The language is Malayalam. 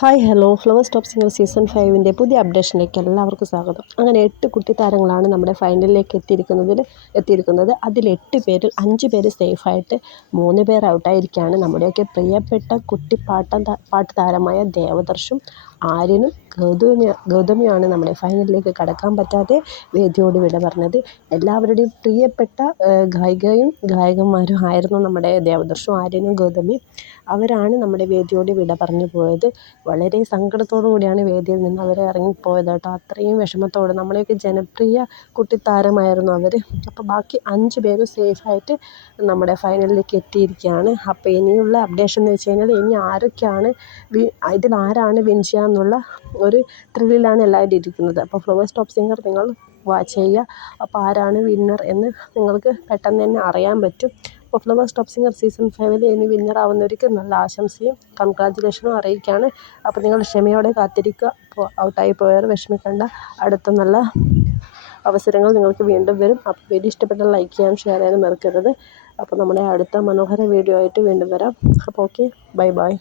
Hi hello flower stop singer season ഫൈവിന്റെ പുതിയ അപ്ഡേഷനിലേക്ക് എല്ലാവർക്കും സ്വാഗതം. അങ്ങനെ എട്ട് കുട്ടി താരങ്ങളാണ് നമ്മുടെ ഫൈനലിലേക്ക് എത്തിയിരിക്കുന്നതിൽ എത്തിയിരിക്കുന്നത്. അതിൽ എട്ട് പേരിൽ അഞ്ച് പേര് സേഫായിട്ട് മൂന്ന് പേർ ഔട്ടായിരിക്കുകയാണ് നമ്മുടെയൊക്കെ പ്രിയപ്പെട്ട കുട്ടി പാട്ട പാട്ട് താരമായ ദേവദർശും ആര്യനും ഗൗതമി ഗൗതമിയാണ് നമ്മുടെ ഫൈനലിലേക്ക് കടക്കാൻ പറ്റാതെ വേദിയോട് വിട പറഞ്ഞത്. എല്ലാവരുടെയും പ്രിയപ്പെട്ട ഗായികയും ഗായകന്മാരും ആയിരുന്നു നമ്മുടെ ദേവദർശും ആര്യനും ഗൗതമിയും. അവരാണ് നമ്മുടെ വേദിയോട് വിട പറഞ്ഞു പോയത്. വളരെ സങ്കടത്തോടു കൂടിയാണ് വേദിയിൽ നിന്ന് അവർ ഇറങ്ങിപ്പോയത് കേട്ടോ. അത്രയും വിഷമത്തോടെ നമ്മളെയൊക്കെ ജനപ്രിയ കുട്ടിത്താരമായിരുന്നു അവർ അപ്പോൾ ബാക്കി അഞ്ച് പേരും സേഫായിട്ട് നമ്മുടെ ഫൈനലിലേക്ക് എത്തിയിരിക്കുകയാണ്. അപ്പോൾ ഇനിയുള്ള അപ്ഡേഷൻ എന്ന് വെച്ച് കഴിഞ്ഞാൽ ഇനി ആരൊക്കെയാണ് ഇതിൽ ആരാണ് വിൻ ചെയ്യുക എന്നുള്ള ഒരു ത്രില്ലിലാണ് എല്ലാവരും ഇരിക്കുന്നത്. അപ്പോൾ ഫ്ലവേഴ്സ് ടോപ്പ് സിംഗർ നിങ്ങൾ വാച്ച് ചെയ്യുക. അപ്പോൾ ആരാണ് വിന്നർ എന്ന് നിങ്ങൾക്ക് പെട്ടെന്ന് തന്നെ അറിയാൻ പറ്റും. അപ്പോൾ ഫ്ലവേഴ്സ് ടോപ്പ് സിംഗർ സീസൺ ഫൈവിൽ ഇനി വിന്നർ ആവുന്നവർക്ക് നല്ല ആശംസയും കൺഗ്രാജുലേഷനും അറിയിക്കുകയാണ് അപ്പോൾ നിങ്ങൾ ക്ഷമയോടെ കാത്തിരിക്കുക. അപ്പോൾ ഔട്ടായി പോയവർ വിഷമിക്കേണ്ട. അടുത്ത നല്ല അവസരങ്ങൾ നിങ്ങൾക്ക് വീണ്ടും വരും. അപ്പോൾ വീഡിയോ ഇഷ്ടപ്പെട്ടാൽ ലൈക്ക് ചെയ്യാനും ഷെയർ ചെയ്യാനും മറക്കരുത്. അപ്പോൾ നമ്മുടെ അടുത്ത മനോഹര വീഡിയോ ആയിട്ട് വീണ്ടും വരാം. അപ്പോൾ ഓക്കെ ബൈ ബൈ